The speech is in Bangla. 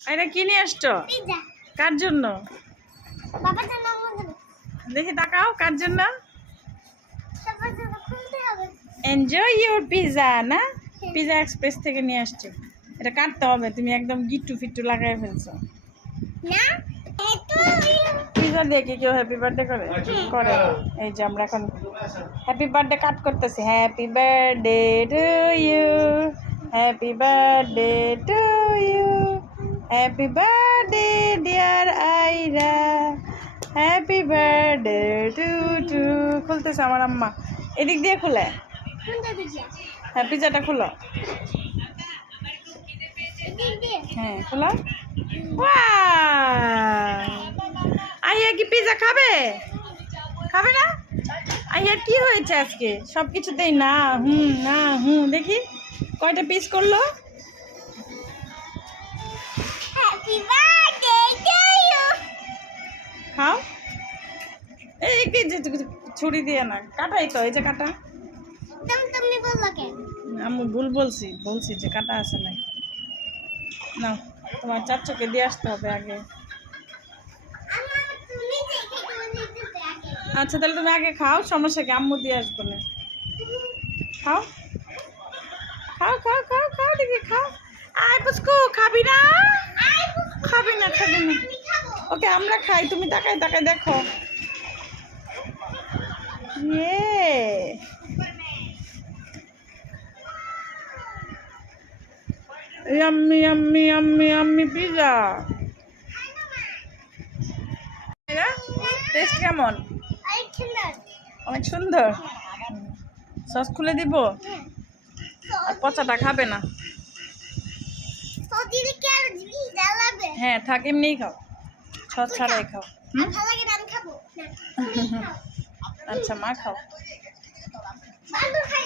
এটা কি নিয়ে আসছো? কার জন্য? বাবার জন্য, আমার জন্য। দেখি তাকাও, কার জন্য? সবার জন্য খুলতে হবে। এনজয় ইউর পিজা না? পিজা এক্সপ্রেস থেকে নিয়ে আসছে। এটা কাটতে হবে, তুমি একদম গিট্টু ফিট্টু লাগাই ফেলছো। না এতো পিজা দিয়ে কি কেউ হ্যাপি বার্থডে করে? করে। এই যে আমরা এখন হ্যাপি বার্থডে কাট করতেছি। Happy birthday to you, happy birthday to you, happy birthday dear Aira, happy birthday to to. খুলতেছে আমার আম্মা, এদিক দিয়ে খুলে। কোনটা দিছিস? হ্যাঁ, পিজাটা খুলো। এদিক দিয়ে। হ্যাঁ, খোলা। আইয়া কি পিজা খাবে? খাবে না? আইয়ার কি হয়েছে আজকে? সব কিছুতেই না না দেখি কয়টা পিস করলো। Happy birthday to you. খাও। এই কি যে ছুরি দিয়ে না, কাটাই তো, এই যে কাটা। তুমি বললা কেন? আমি বলছি যে কাটা আছে নাই। না, তোমার চাচুকে দিয়ে আসতে হবে আগে। আমার তুমি দেখে তুমি দিতে আগে। আচ্ছা, তাহলে তুমি আগে খাও, সমস্যা কি? আম্মু দিয়ে আসবো না। খাও খাও খাও খাও খাও, দেখি খাও। আয় পুচকু, খাবি না? খাবি না, খাবি না। আমি খাবো। ওকে, আমরা খাই, তুমি তাকাই তাকাই দেখো। ইয়ে, yummy yummy yummy yummy pizza. Test কেমন? আই সুন্দর। অনেক সুন্দর। সস খুলে দিব? আর পচাটা খাবে না। তো দিলে কি আর ভিজা লাগবে? হ্যাঁ, থাক, এমনিই খাও, সস ছাড়াই খাও। ভালো লাগে না, আমি খাবো না। তুমি খাও। আচ্ছা, মা খাও। বান্দর খাই।